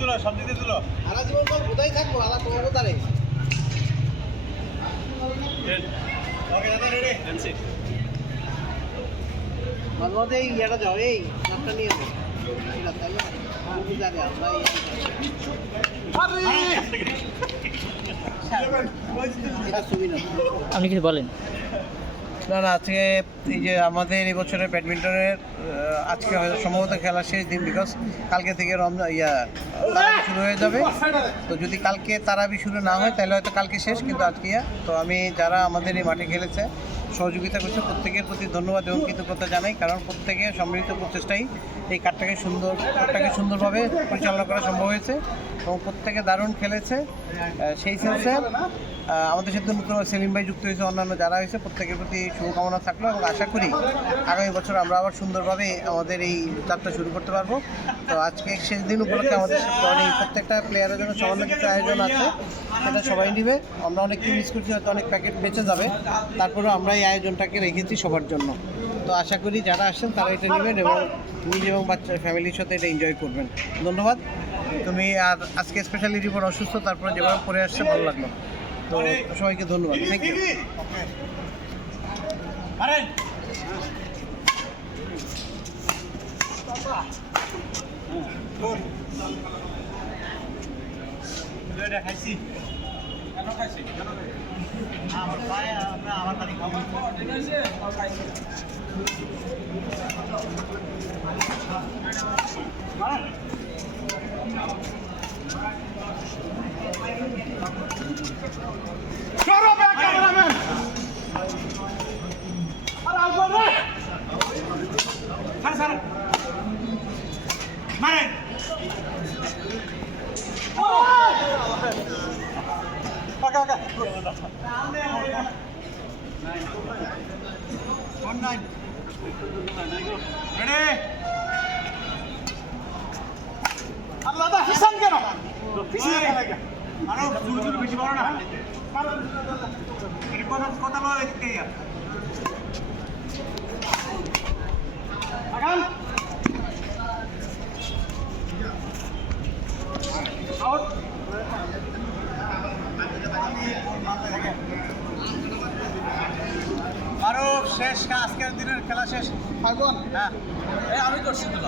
তুলো সব দিকে তুলো সারা জীবন পর কোথায় থাকবো আলা তোমার কোথারে ওকে দাদা রেডি এমসি মাঝে এই এটা যাও এই নাটটা নিয়ে যাও এটা তাই না আমি জানি আপনি কিছু বলেন। না না, আজকে এই যে আমাদের এই বছরের ব্যাডমিন্টনের আজকে হয়তো সম্ভবত খেলা শেষ দিন, বিকজ কালকে থেকে তারাবি শুরু হয়ে যাবে। তো যদি কালকে তারাবি শুরু না হয় তাহলে হয়তো কালকে শেষ, কিন্তু আজকে তো আমি যারা আমাদের এই মাঠে খেলেছে সহযোগিতা করছে প্রত্যেকের প্রতি ধন্যবাদ এবং কৃতজ্ঞতা জানাই, কারণ প্রত্যেকের সম্মিলিত প্রচেষ্টাই এই কার্ডটাকে সুন্দরভাবে পরিচালনা করা সম্ভব হয়েছে এবং প্রত্যেকে দারুণ খেলেছে। সেই সেন্সে আমাদের সাথে নতুন সেলিম ভাই যুক্ত হয়েছে, অন্যান্য যারা হয়েছে প্রত্যেকের প্রতি শুভকামনা থাকলো এবং আশা করি আগামী বছর আমরা আবার সুন্দরভাবে আমাদের এই যাত্রা শুরু করতে পারবো। তো আজকে শেষ দিন উপলক্ষে আমাদের প্রত্যেকটা প্লেয়ারের জন্য সামান্য কিছু আয়োজন আছে, সেটা সবাই নিবে। আমরা অনেককে মিস করছি, হয়তো অনেক প্যাকেট বেঁচে যাবে, তারপরেও আমরা এই আয়োজনটাকে রেখেছি সবার জন্য। তো আশা করি যারা আসছেন তারা এটা নেবেন এবং নিজে এবং বাচ্চা ফ্যামিলির সাথে এটা এনজয় করবেন। ধন্যবাদ। তুমি আর আজকে স্পেশালি রিপোর্ট অসুস্থ, তারপরে যেভাবে পরে আসছে ভালো লাগলো। তো সবাইকে ধন্যবাদ, থ্যাংক ইউ। আল্লাহ হিসান কেন আরো বেশি বড় না কথা বলা দেখতে আরো শেষ, আজকের দিনের খেলা শেষ। হ্যাঁ আমি করছি তো